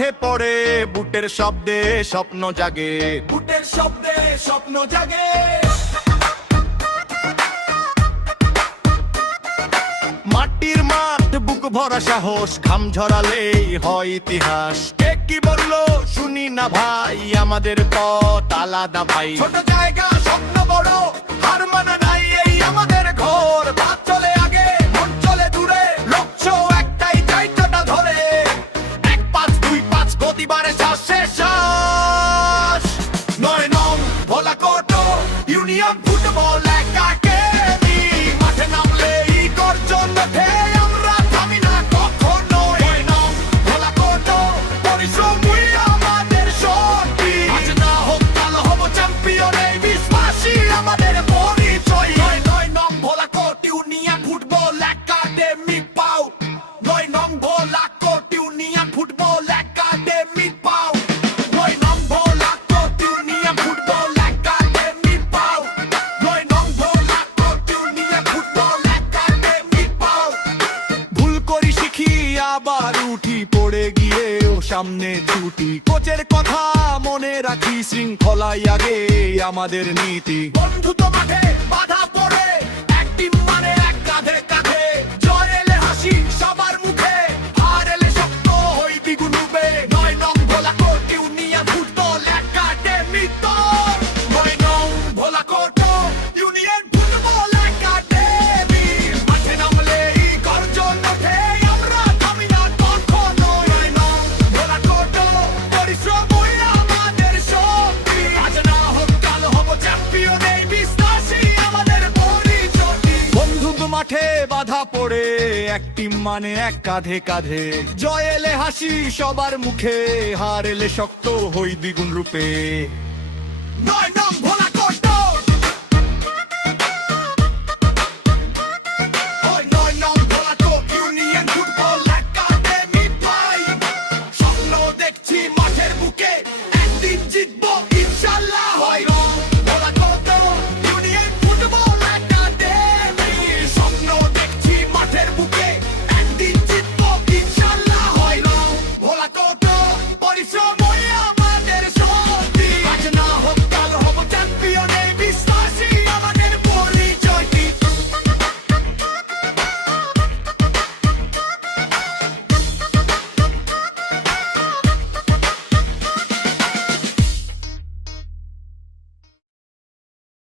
মাঠে পড়ে বুটের শব্দে স্বপ্ন জাগে, বুটের শব্দে স্বপ্ন জাগে। মাটির মাঠ বুক ভরা সাহস, ঘাম ঝরালেই হয় ইতিহাস। কে কি বললো শুনি না ভাই, আমাদের পথ আলাদা ভাই। ছোট জায়গা স্বপ্ন বড়, হার মানা নাই এই আমাদের ঘর। ভাত চলে আগে, মন চলে দূরে, লক্ষ্য একটাই চাইটাটা ধরে। 1-5-2-5 গতিবারে শ্বাসে শ্বাস। 9 নং ভোলাকোট ইউনিয়ন ফুটবল একাডেমি। মাঠে নামলেই গর্জন ওঠে, আমরা থামি না কখনো। 9 নং ভোলাকোট পরিশ্রমই আমাদের শক্তি। আজ না হোক কাল হব চ্যাম্পিয়ন, এই বিশ্বাসই আমাদের পরিচয়। 9 নং ভোলাকোট ইউনিয়ন ফুটবল একাডেমি পাও। 9 নং ভোলাকোট ইউনিয়ন ফুটবল একাডেমি পাও। 9 নং ভোলাকোট ইউনিয়ন ফুটবল একাডেমি পাও। 9 নং ভোলাকোট ইউনিয়ন ফুটবল একাডেমি পাও। ভুল করি শিখি আবার উঠি, পড়ে গিয়েও সামনে ছুটি। কোচের কথা মনে রাখি, শৃঙ্খলাই আগে আমাদের নীতি। বন্ধুত্ব মাঠে বাধা পড়ে, এক টিম মানে এক কাঁধে কাঁধে। জয় এলে হাসি সবার মুখে, হার এলে শক্ত হই দ্বিগুণ রূপে। 9 নং ভোলাকোট ইউনিয়ন ফুটবল একাডেমি তো। 9 নং ভোলাকোট ইউনিয়ন ফুটবল একাডেমি। মাঠে নামলেই গর্জন ওঠে, আমরা থামি না কখনো। 9 নং ভোলাকোট পরিশ্রমই আমাদের শক্তি। আজ না হোক কাল হব চ্যাম্পিয়ন, এই বিশ্বাসই আমাদের পরিচয়। বন্ধুত্ব মাঠে বাধা পড়ে, এক টিম মানে এক কাঁধে কাঁধে। জয় এলে হাসি সবার মুখে, হার এলে শক্ত হই দ্বিগুণ রূপে। 9